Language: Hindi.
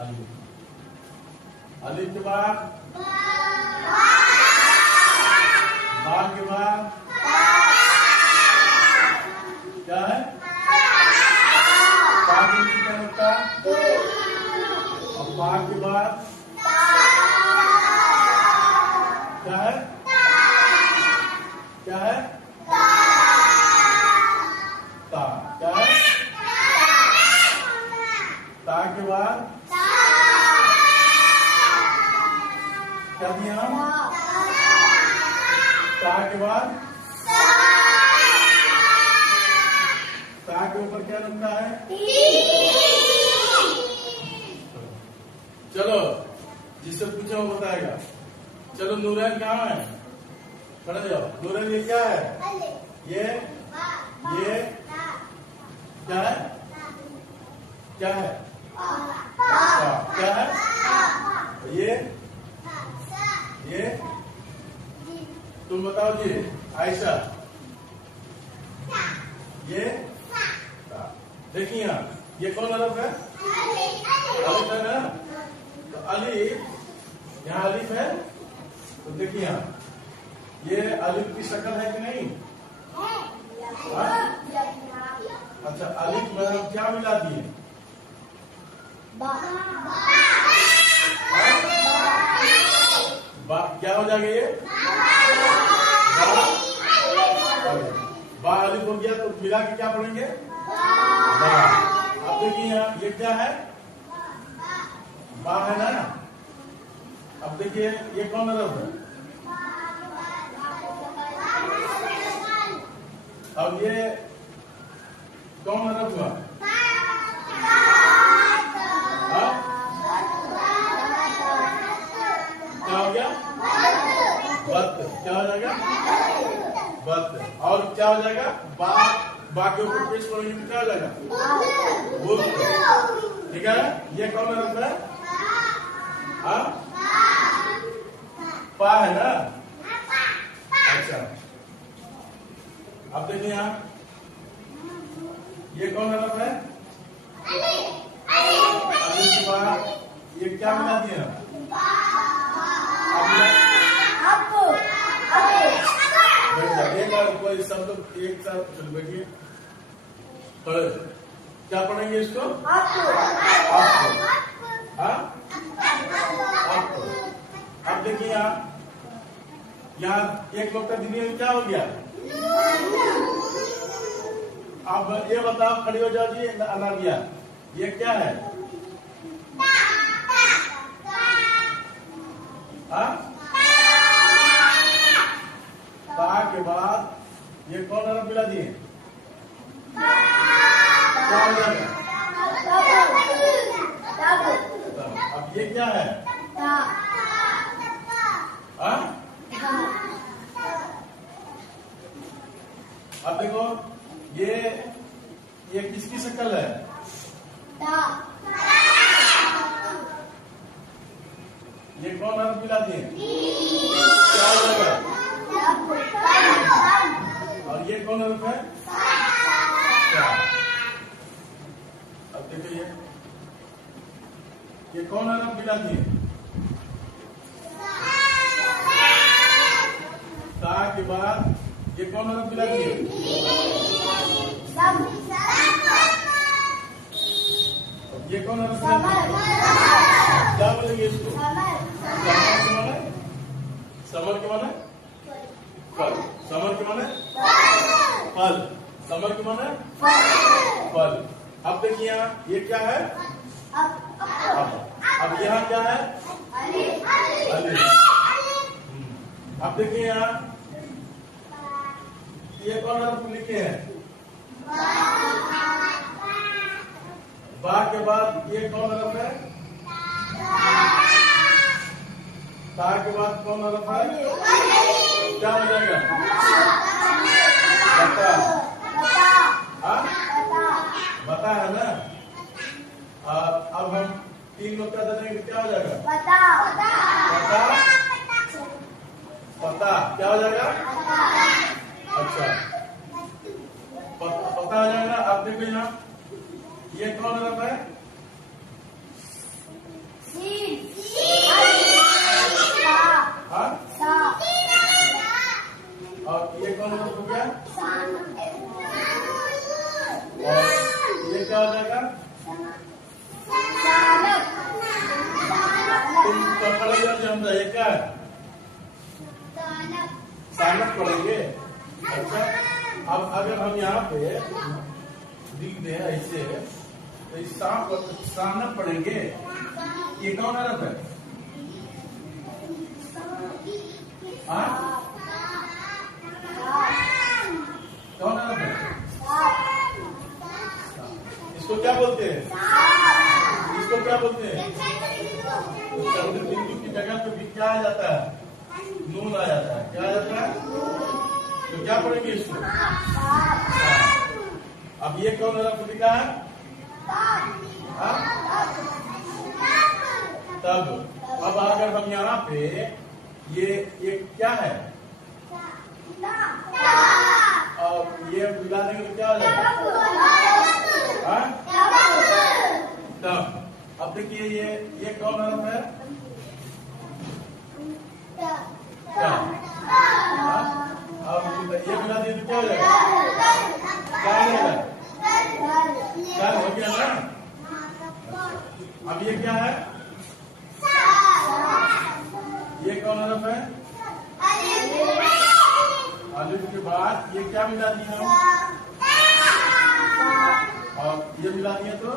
अलिफ। अलिफ के बाद बा के बाद क्या है? बा के नीचे क्या होता है? और बा के बाद क्या है? क्या है? ता। क्या है? ता के बाद क्या दिया? ता के बाद ता के ऊपर क्या लगता है? चलो जिससे पूछा वो बताएगा। चलो नूरैन कहाँ है? खड़े जाओ। नूरैन ये क्या है? ये क्या है? क्या है? क्या है? ये तुम बताओ जी आयशा। ये देखिए यहाँ ये कौन अरब है? अलिफ है ना? तो अलिफ यहाँ अलिफ है तो देखिए यहाँ ये अलिफ की शक्ल है कि नहीं? अच्छा अलिफ में हम क्या मिला दिए? क्या हो जाएगा ये? बा अलिफ हो गया तो मिला के क्या पढ़ेंगे? अब देखिए यहाँ ये क्या है? बा है ना? अब देखिए ये कौन अरब है? अब ये कौन अरब हुआ? क्या हो गया? बत। क्या हो जाएगा? बत। और क्या हो जाएगा? बा। बा के ऊपर पेश करेंगे तो क्या हो जाएगा? बुत। ठीक है? ये कौन अरब है? हाँ? पा है ना? अच्छा अब देखिए यहाँ ये कौन अरब है? अलिफ के बाद ये क्या मिला दिया? कोई शब्द एक साथ चल बैठिए। क्या पढ़ेंगे इसको? अब देखिए यहाँ एक वक्त दिल्ली में क्या हो गया? अब ये बताओ खड़ी हो जाओ जी अनाबिया ये क्या है? ता के बाद ये कौन अरब मिला दिए? क्या हो जाएगा? अब ये क्या है? अब देखो ये किसकी शक्ल है? ये कौन अरब मिला दिए? क्या हो जाएगा? और ये कौन अरब है? क्या? अब देखिए ये कौन अरब मिला दिए? ता के बाद ये कौन अरब मिला दिए? ये कौन अरब मिला दिए? क्या बोलेंगे इसको? समर के माने? फल। समर के माने? फल। समर के माने? फल। अब देखिए यहाँ ये क्या है? अब यहाँ क्या है? अलिफ। अब देखिए यहाँ ये कौन अरब लिखे हैं? बा के बाद ये कौन अरब है? ता के बाद कौन अरब है? क्या हो जाएगा? बता। बता है ना? अब हम 3 नुक्ता दे देंगे क्या हो जाएगा? पता। पता क्या हो जाएगा? अच्छा पता हो जाएगा। अब देखो यहाँ ये कौन अरब है? क्या है? सानक पढ़ेंगे। अच्छा, अब अगर हम यहाँ पे लिख दें ऐसे, तो इस सानक पढ़ेंगे। ये कौन हरफ है? कौन हरफ है? इसको क्या बोलते हैं? इसको क्या बोलते हैं? चंद्र बिंदु की जगह पे भी क्या आ जाता है? नून आ जाता है। क्या आ जाता है? तो क्या पढ़ेंगे इसको? अब ये कौन हरफ लिखा है? तब। अब अगर हम यहाँ पे ये क्या है? और ये मिला देंगे तो क्या हो जाएगा? तब। अब देखिए ये कौन हरफ है? क्या? अब ये मिला दिए तो क्या हो जाएगा? क्या हो जाएगा? क्या हो गया ना? अब ये क्या है? ये कौन हरफ है? अलिफ के बाद ये क्या मिला दिया? और ये मिला दिया तो